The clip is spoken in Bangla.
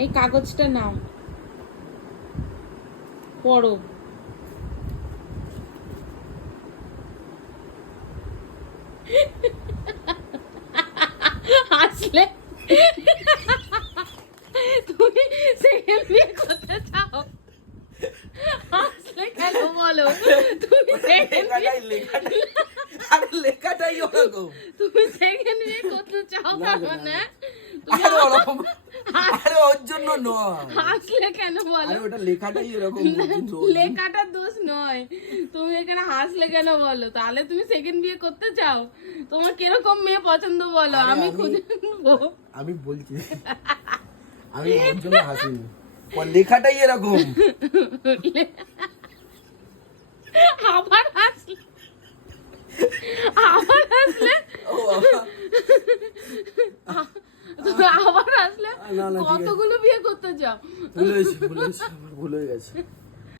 এই কাগজটা নাও, পড়ো। হাসলে তুমি সেকেন্ড বিয়ে করতে চাও? হাসলে কেন বলো? তুমি সেকেন্ড আরে লেখাটাই ওরকম। তুমি সেকেন্ড বিয়ে করতে চাও তার মানে? তুমি আরে ওরকম, আরে ওর জন্য নয়। হাসলে কেন বলো? আরে ওটা লেখাটাই এরকম। লেখাটার দোষ নয়, তুমি এখানে হাসলে কেন বলো? তাহলে তুমি সেকেন্ড বিয়ে করতে চাও? তোমার কিরকম মেয়ে পছন্দ বলো, আরে আমি খুঁজে নেবো। আমি বলছি, আমি ওর জন্য হাসিনি, ওর লেখাটাই এরকম। আবার হাসলে, আবার হাসলে, ও বাবা। তুমি আবার হাসলে। না, না, ঠিক আছে। কতগুলো বিয়ে করতে চাও? ভুল হয়েছে, আমার ভুল হয়ে গেছে।